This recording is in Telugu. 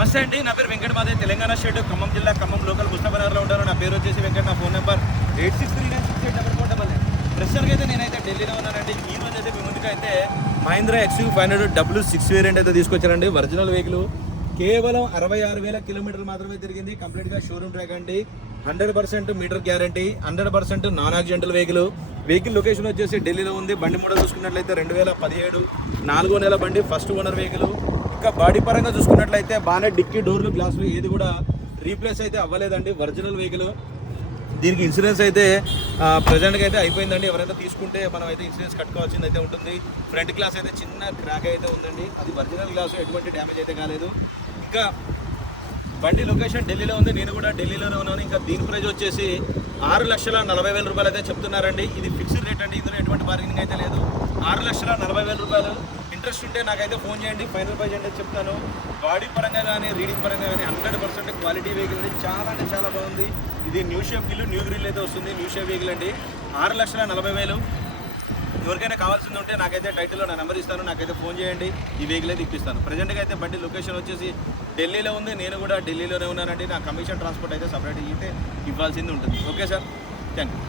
నమస్తే అండి, నా పేరు వెంకట మాదే, తెలంగాణ స్టేట్ ఖమ్మం జిల్లా ఖమ్మం లోకల్ ముస్తాబానగర్లో ఉంటాను. నా పేరు వచ్చేసి వెంకట. నా ఫోన్ నెంబర్ 86396844. ప్రస్తుతానికి అయితే నేనైతే ఢిల్లీలో ఉన్నానండి. ఈ రోజు అయితే మీ ముందుకు అయితే మహీంద్రా XUV500 W6 వేరియంట్ అయితే తీసుకొచ్చారండి. ఒరిజినల్ వెహికల్ కేవలం 66,000 కిలోమీటర్లు మాత్రమే తిరిగింది. కంప్లీట్గా షోరూమ్ ట్రాక్ అండి. 100% meter guarantee, 100% non accidental vehicle location వచ్చేసి ఢిల్లీలో ఉంది. బండి మోడల్ చూసుకున్నట్లయితే 2017 4వ నెల బండి, ఫస్ట్ ఓనర్ వెహికల్. ఇంకా బాడీ పరంగా చూసుకున్నట్లయితే బాగానే డిక్కీ డోర్లు గ్లాసులు ఏది కూడా రీప్లేస్ అయితే అవ్వలేదండి. Original vehicle. దీనికి ఇన్సూరెన్స్ అయితే ప్రజెంట్గా అయితే అయిపోయిందండి. ఎవరైతే తీసుకుంటే మనం అయితే ఇన్సూరెన్స్ కట్టుకోవాల్సింది అయితే ఉంటుంది. ఫ్రంట్ గ్లాస్ అయితే చిన్న క్రాక్ అయితే ఉందండి, అది ఒరిజినల్ గ్లాసు, ఎటువంటి డ్యామేజ్ అయితే కాలేదు. ఇంకా బండి లొకేషన్ ఢిల్లీలో ఉంది, నేను కూడా ఢిల్లీలోనే ఉన్నాను. ఇంకా దీని ప్రైజ్ వచ్చేసి 6,40,000 రూపాయలు అయితే చెప్తున్నారండి. ఇది ఫిక్స్డ్ రేట్ అండి, ఇందులో ఎటువంటి బార్గెనింగ్ అయితే లేదు. 6,40,000 రూపాయలు. ఇంట్రెస్ట్ ఉంటే నాకైతే ఫోన్ చేయండి, ఫైనల్ ప్రైజ్ అంటే చెప్తాను. బాడీ పరంగా కానీ రీడింగ్ పరంగా కానీ 100% క్వాలిటీ వెహికల్ అండి. చాలా అంటే చాలా బాగుంది. ఇది న్యూ షేప్ గ్రిల్ అయితే వస్తుంది. న్యూ షేప్ వెహికల్ అండి. 6,40,000. ఎవరికైనా కావాల్సింది ఉంటే నాకైతే టైటిల్లో నా నెంబర్ ఇస్తాను, నాకైతే ఫోన్ చేయండి, ఈ వెహికల్ అయితే ఇప్పిస్తాను. ప్రజెంట్గా అయితే బండి లొకేషన్ వచ్చేసి ఢిల్లీలో ఉంది, నేను కూడా ఢిల్లీలోనే ఉన్నానండి. నా కమిషన్ ట్రాన్స్పోర్ట్ అయితే సపరేట్ అయితే ఇవ్వాల్సింది ఉంటుంది. Okay sir, thank you.